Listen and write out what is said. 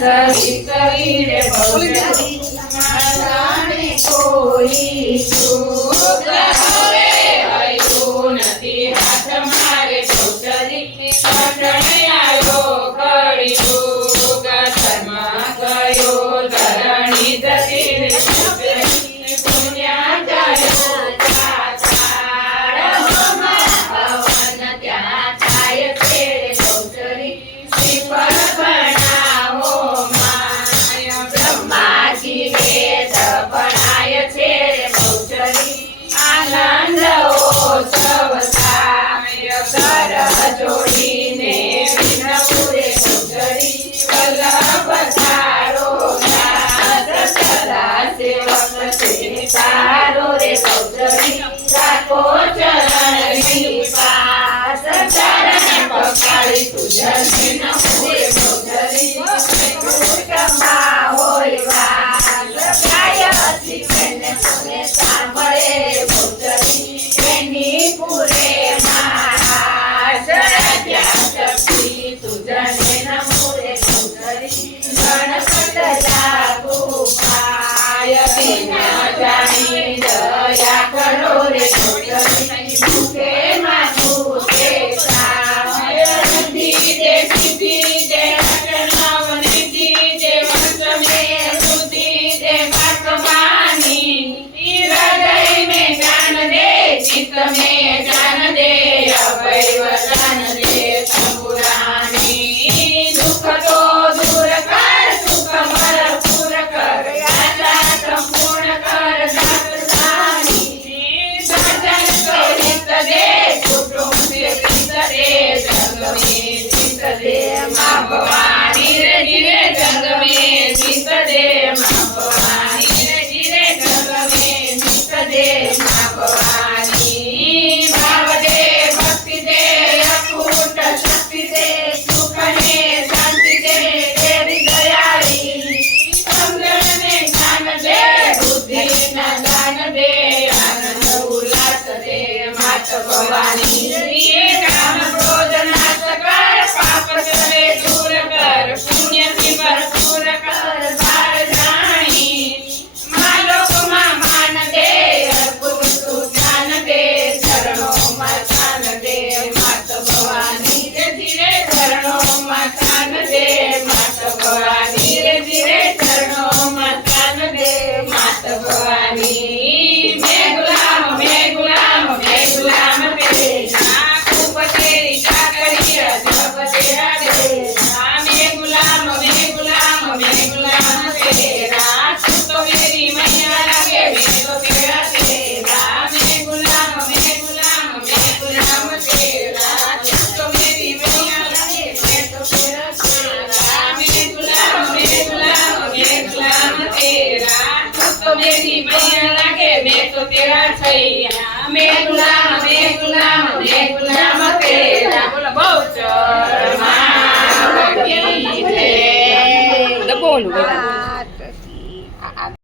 સહિત વીરે ભૌચરી જાણે કોઈ સુખ હવે હયું નથી હાથ મારે ભૌચરી પટણે આવ્યો કળી યુગ ધર્મ ગયો ધરણી જતી રે ભૌચરી પુણ્યા જયો હવન ત્યાં થાય છે ભૌચરી શ્રીફળ ભણાવો માય બ્રહ્માજી વેદ ભણાય છે ભૌચરી આનંદ ઓત્સવ થાય કર જોડીને વિનવું રે ભૌચરી વલ્લભ તારો દાસ સદા સેવક છે તારો રે ભૌચરી રાખો ચરણની પાસ ચરણ પકડી તુજને નમો રે ભૌચરી કમા હોય વાસ ગાય શીખને સુને સાંભળે ભૌચરી એની પૂરે માસ શક્તિ તુજને નમો રે ભૌચરી ગણપત લાગુ પાય વિના જાણી દયા કરો રે ભૌચરી મુખે માથું તે સામય દીદે સિદ્ધિ વચનાવનિધિ દે વંશમે વૃદ્ધિ દે વર્તમાની હૃદય में ज्ञान दे चित्त में ज्ञान दे अभय वचन दे संपुराणी दुख तो दूर कर सुख भरपूर कर आशा संपूर्ण कर दात दानी सजन को हित दे कुटुंब से हित दे जग में हित दे माँ भवानी रे जिरे जग में हित दे माँ भवानी रे जिरे जग में हित दे माँ भवानी भाव दे भक्ति दे अकूट शक्ति दे सुख ने शांति दे तेरी दयाली समझण ने ज्ञान दे बुद्धि न दान दे आनंद उल्लास दे मात भवानी ये काम क्रोध नाश कर पाप करे दूर कर पुण्य से भरपूर कर बार जानी मालोक मां मान दे अद्भुत ज्ञान दे चरणों में स्थान दे मात भवानी रे धीरे चरणों में स्थान दे मात भवानी रे धीरे चरणों में स्थान दे मात भवानी मैं गुलाम तेरा खूब तेरी चाकरी जब तेरा देना मैं गुलाम तेरा तू तो मेरी मैया लगे मैं तो तेरा तेरा मैं गुलाम तेरा तू तो मेरी मैया लगे मैं तो तेरा तेरा मैं गुलाम तेरा तू तो मेरी मैया लगे मैं तो तेरा छैया मैं गुलाम तेरा बोलो बहुचर माँ की जय। बोलो